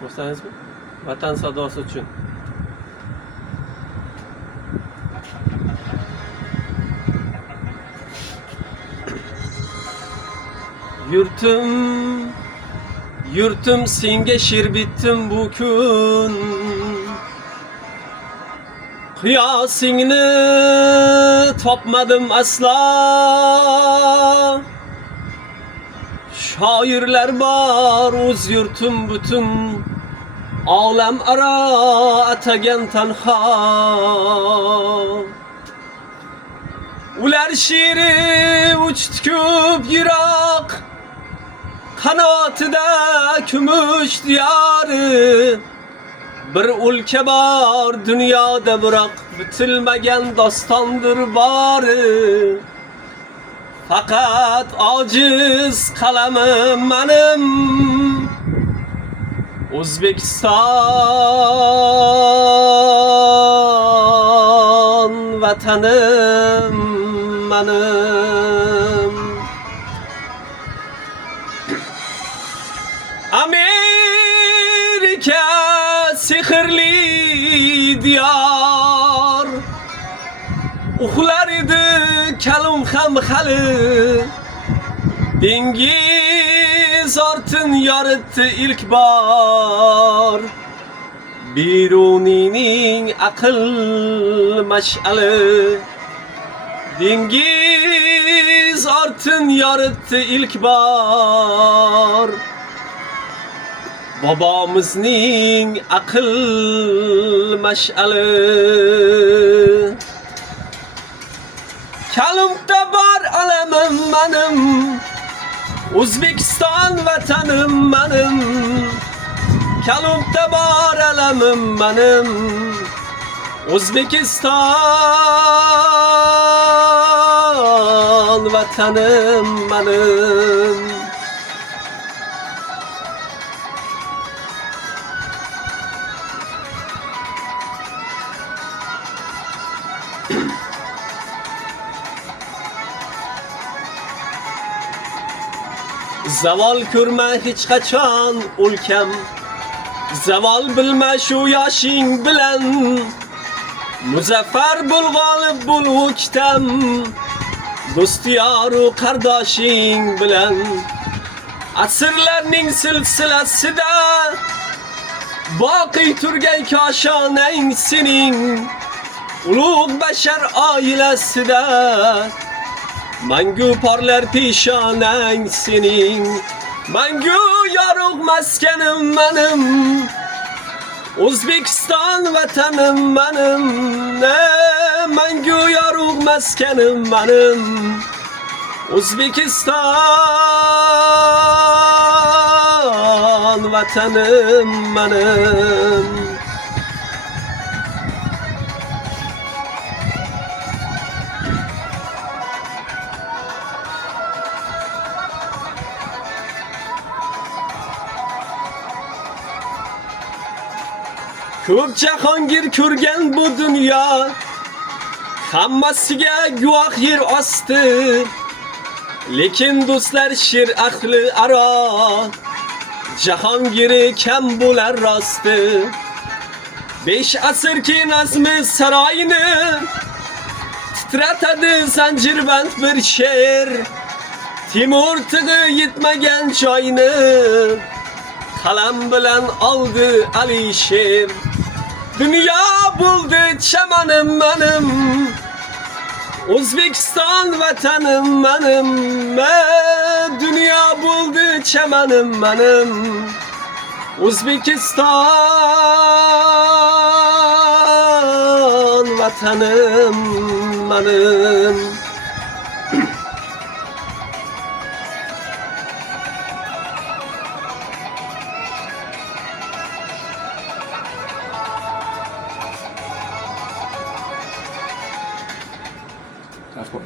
Bo'lsangizmi? Vatan sadosi uchun. Yurtim, yurtim senga she'r bitdim bu kun. Qiyosingni topmadim asla. Shoirlar bor o'z yurtim butun. Olam aro atagan tanho. Ular she'ri uchdi ko'p yiroq. Qanotida kumush diyori. Bir o'lka bor dunyoda biroq bitilmagan dostondir bori. Faqat ojiz qalamim menim O'zbekiston vatanim menim. Amerika sehrli diyor. Uxlar edi kalum ham hali. Dengiz ortin yoritdi ilk bor. Birunining aql mash'ali. Dengiz ortin yoritdi ilk bor. Bobomizning aql mash'ali. Kalumda bor alamim menim, O'zbekiston vatanim menim. Kalumda bor alamim menim, O'zbekiston vatanim menim. Zavol ko'rma hech qachon o'lkam. Zavol bilma shu yoshing bilan. Muzaffar bo'l, g'olib bo'l o'ktam. Do'stiyoru qardoshing bilan. Asrlarning silsilasida boqiy turgan koshonang sening. Ulug' bashar oilasida mangu porlar peshonang sening. Mangu yorug' maskanim menim, O'zbekiston vatanim menim. Mangu yorug' maskanim menim, O'zbekiston vatanim menim. Ko'p jahongir ko'rgan bu dunyo, hammasiga guvoh yer osti. Lekin do'stlar she'r ahli aro, jahongiri kam bo'lar rosti. 5 asrki nazmi saroyini titratadi zanjirband bir she'r. Timur tig'i yetmagan joyni qalam bilan oldi Alisher. Dünya buldu çamanim menim, O'zbekiston vatanim menim. Dünya buldu çamanim menim, O'zbekiston vatanim menim. That's what